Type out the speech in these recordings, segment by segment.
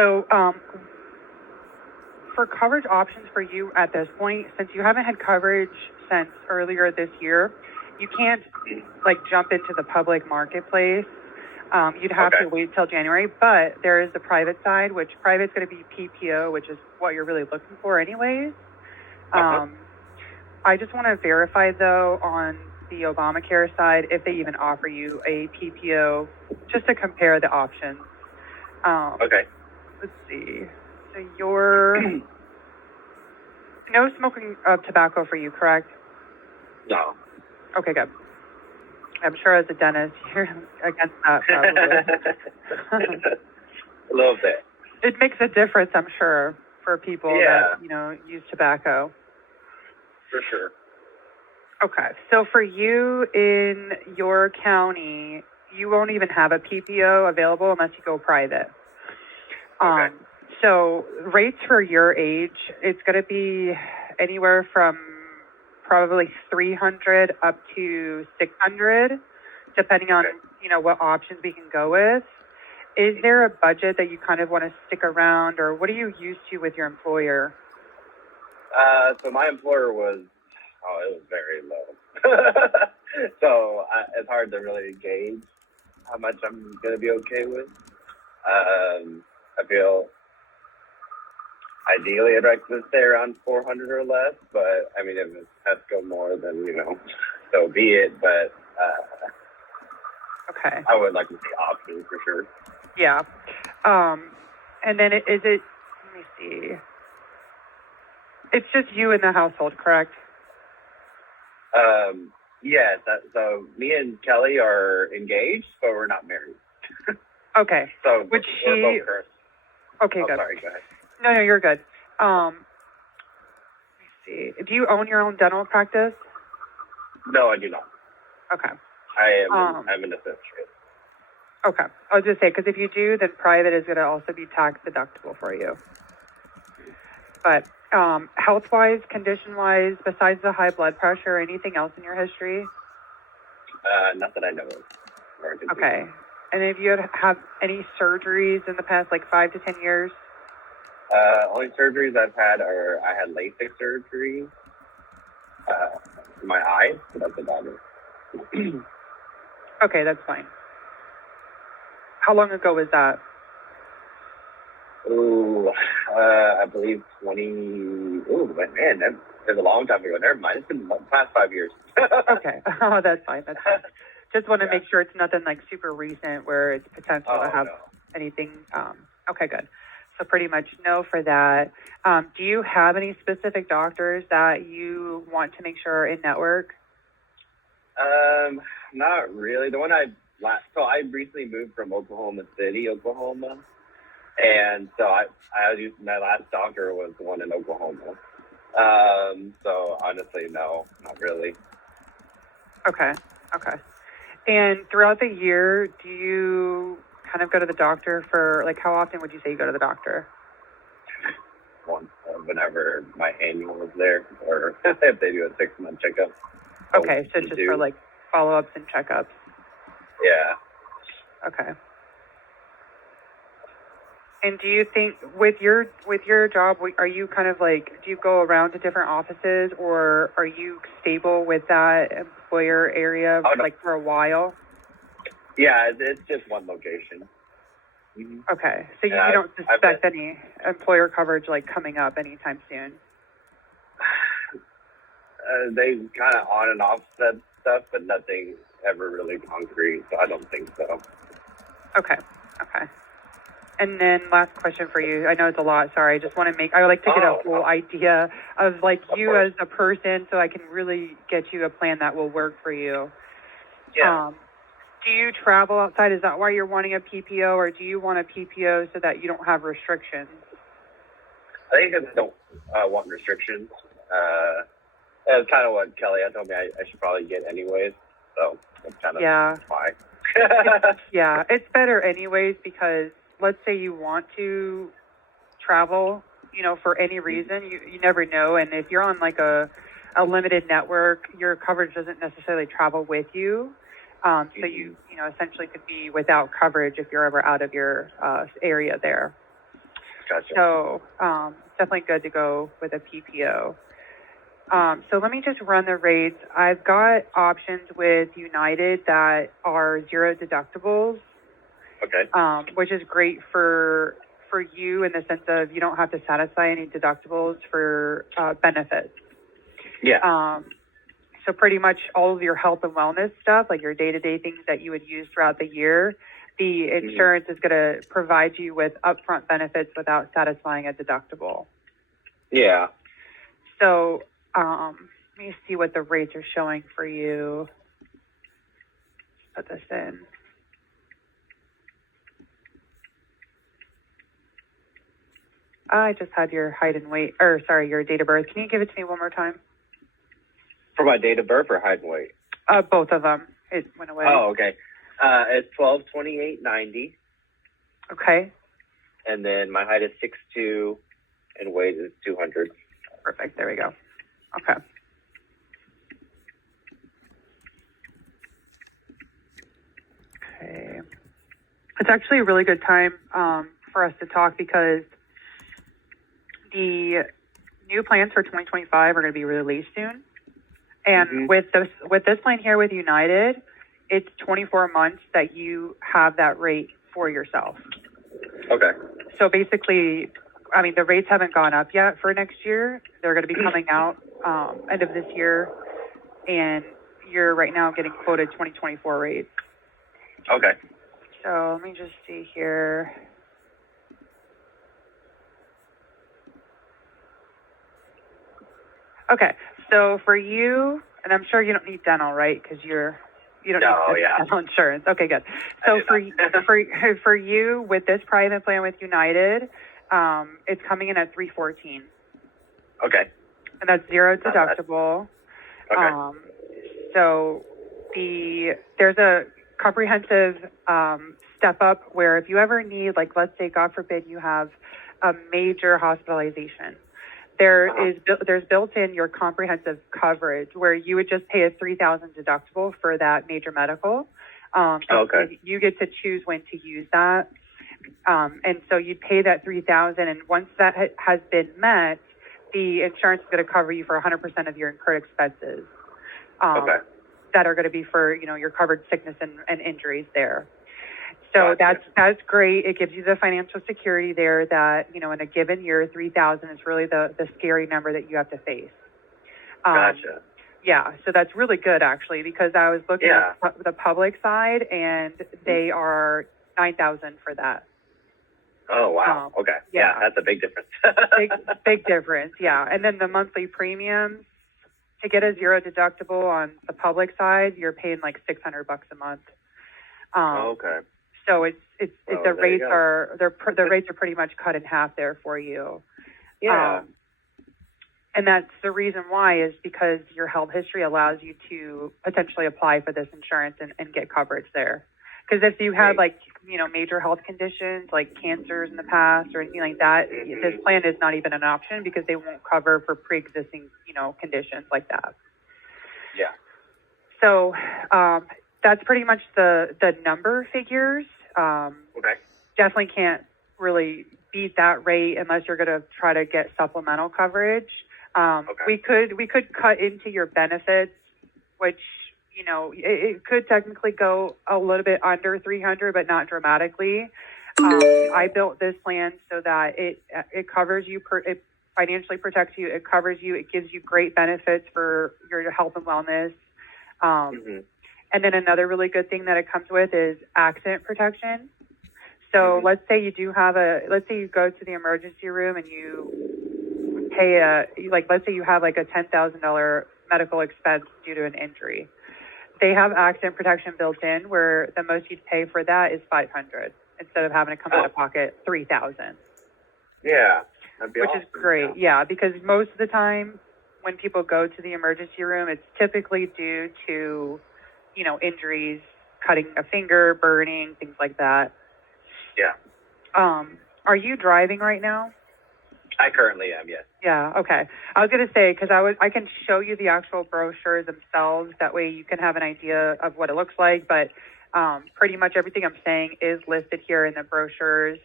So, for coverage options for you at this point, since you haven't had coverage since earlier this year, you can't like jump into the public marketplace. You'd have to wait till January, but there is the private side, which private's going to be PPO, which is what you're really looking for anyways. I just want to verify though on the Obamacare side if they even offer you a PPO just to compare the options. Let's see. So you're no smoking of tobacco for you, correct? No. Okay, good. I'm sure as a dentist, you're against that probably. A little bit. It makes a difference, I'm sure, for people that, use tobacco. For sure. Okay. So for you in your county, you won't even have a PPO available unless you go private. So rates for your age, it's going to be anywhere from probably 300 up to 600, depending on, what options we can go with. Is there a budget that you kind of want to stick around, or what are you used to with your employer? So my employer it was very low. So it's hard to really gauge how much I'm going to be okay with. I feel ideally I'd like to stay around 400 or less, but I mean, if it has to go more, then, so be it. But okay. I would like to see options for sure. Yeah. And then let me see. It's just you in the household, correct? Yes. So me and Kelly are engaged, but we're not married. Okay. So we're both cursed. Okay, good. Sorry, go ahead. No, you're good. Let me see. Do you own your own dental practice? No, I do not. Okay. I'm an associate. Okay. I was going to say, because if you do, then private is going to also be tax deductible for you. But health-wise, condition-wise, besides the high blood pressure, anything else in your history? Not that I know of. Okay. And have you had any surgeries in the past, 5 to 10 years? Only surgeries I've had I had LASIK surgery in my eye, so that's about it. Okay, that's fine. How long ago was that? I believe 20. Oh, man, that was a long time ago. Never mind. It's been the past 5 years. Okay. Oh, that's fine. Just want to make sure it's nothing super recent where it's potential to have anything. Okay, good. So pretty much no for that. Do you have any specific doctors that you want to make sure are in network? Not really. The one I recently moved from Oklahoma City, Oklahoma. And so my last doctor was the one in Oklahoma. So honestly, no, not really. Okay. And throughout the year, do you kind of go to the doctor for, how often would you say you go to the doctor? Once, whenever my annual is there, or if they do a 6-month checkup. Okay, so just for, follow-ups and checkups. Yeah. Okay. And do you think with your job, are you kind of do you go around to different offices, or are you stable with that employer area for a while? Yeah, it's just one location. Mm-hmm. Okay, so you don't suspect any employer coverage coming up anytime soon? They kind of on and off said stuff, but nothing ever really concrete, so I don't think so. Okay. And then last question for you. I know it's a lot. Sorry. I just want to I would like to get a full idea of you as a person, so I can really get you a plan that will work for you. Yeah. Do you travel outside? Is that why you're wanting a PPO, or do you want a PPO so that you don't have restrictions? I think I don't want restrictions. That's kind of what Kelly had told me I should probably get anyways. So that's kind of why. Yeah, it's better anyways, because let's say you want to travel, for any reason, you never know. And if you're on a limited network, your coverage doesn't necessarily travel with you. So you essentially could be without coverage if you're ever out of your area there. Gotcha. So it's definitely good to go with a PPO. So let me just run the rates. I've got options with United that are zero deductibles, Okay. which is great for you in the sense of you don't have to satisfy any deductibles for benefits. Yeah. So pretty much all of your health and wellness stuff, like your day-to-day things that you would use throughout the year, the insurance is going to provide you with upfront benefits without satisfying a deductible. Yeah. So let me see what the rates are showing for you. Put this in. I just had your height and weight, or sorry, your date of birth. Can you give it to me one more time? For my date of birth or height and weight? Both of them. It went away. Oh, okay. It's 12/28/90, Okay. and then my height is 6'2", and weight is 200. Perfect. There we go. Okay. Okay. It's actually a really good time for us to talk because the new plans for 2025 are going to be released soon. And with this plan here with United, it's 24 months that you have that rate for yourself. Okay. So basically, I mean, the rates haven't gone up yet for next year. They're going to be coming out end of this year, and you're right now getting quoted 2024 rates. Okay. So let me just see here. Okay, so for you, and I'm sure you don't need dental, right? Because you don't need dental insurance. Okay, good. So for you with this private plan with United, it's coming in at $314. Okay. And that's zero deductible. Okay. So there's a comprehensive step up where if you ever need, like, let's say, God forbid, you have a major hospitalization, there's built in your comprehensive coverage where you would just pay a $3,000 deductible for that major medical. Okay. You get to choose when to use that. And so you pay that $3,000, and once that has been met, the insurance is going to cover you for 100% of your incurred expenses. That are going to be for, your covered sickness and injuries there. So that's great. It gives you the financial security there that, in a given year, 3,000 is really the scary number that you have to face. Gotcha. Yeah, so that's really good, actually, because I was looking at the public side, and they are 9,000 for that. Oh, wow. Okay. Yeah, that's a big difference. big difference, yeah. And then the monthly premiums, to get a zero deductible on the public side, you're paying like $600 a month. Okay. So the rates the rates are pretty much cut in half there for you. Yeah. And that's the reason why is because your health history allows you to potentially apply for this insurance and get coverage there. Because if you have major health conditions like cancers in the past or anything like that, this plan is not even an option because they won't cover for pre-existing, conditions like that. Yeah. So that's pretty much the number figures. Okay. Definitely can't really beat that rate unless you're going to try to get supplemental coverage. We could cut into your benefits, which it could technically go a little bit under 300, but not dramatically. I built this plan so that it covers you, it financially protects you, it covers you, it gives you great benefits for your health and wellness. And then another really good thing that it comes with is accident protection. So let's say you go to the emergency room and you pay let's say you have like a $10,000 medical expense due to an injury. They have accident protection built in where the most you'd pay for that is $500 instead of having to come out of pocket $3,000. Yeah, that'd be which awesome. is great. Yeah, because most of the time when people go to the emergency room, it's typically due to, injuries, cutting a finger, burning, things like that. Yeah. Are you driving right now? I currently am, yes. Yeah, okay. I was going to say, because I can show you the actual brochures themselves. That way you can have an idea of what it looks like. But pretty much everything I'm saying is listed here in the brochures.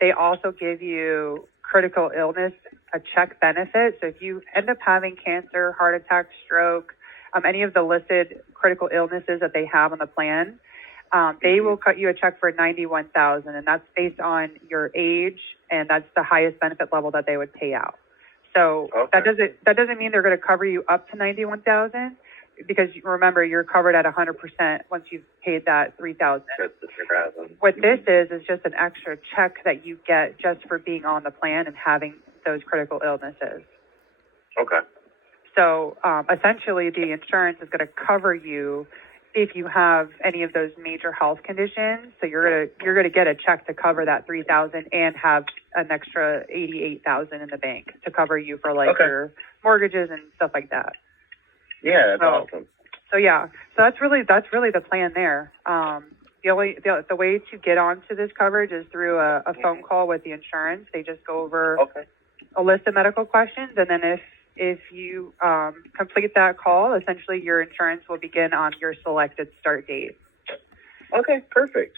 they also give you critical illness, a check benefit. So if you end up having cancer, heart attack, stroke, any of the listed critical illnesses that they have on the plan, they will cut you a check for $91,000, and that's based on your age, and that's the highest benefit level that they would pay out. So that doesn't mean they're going to cover you up to $91,000, because remember, you're covered at 100% once you've paid that $3,000. What this is just an extra check that you get just for being on the plan and having those critical illnesses. Okay. So essentially, the insurance is going to cover you if you have any of those major health conditions. So you're gonna get a check to cover that $3,000 and have an extra $88,000 in the bank to cover you for your mortgages and stuff like that. Yeah, that's awesome. So yeah, so that's really the plan there. The way to get onto this coverage is through a phone call with the insurance. They just go over a list of medical questions, and then if you complete that call, essentially your insurance will begin on your selected start date. Okay, perfect.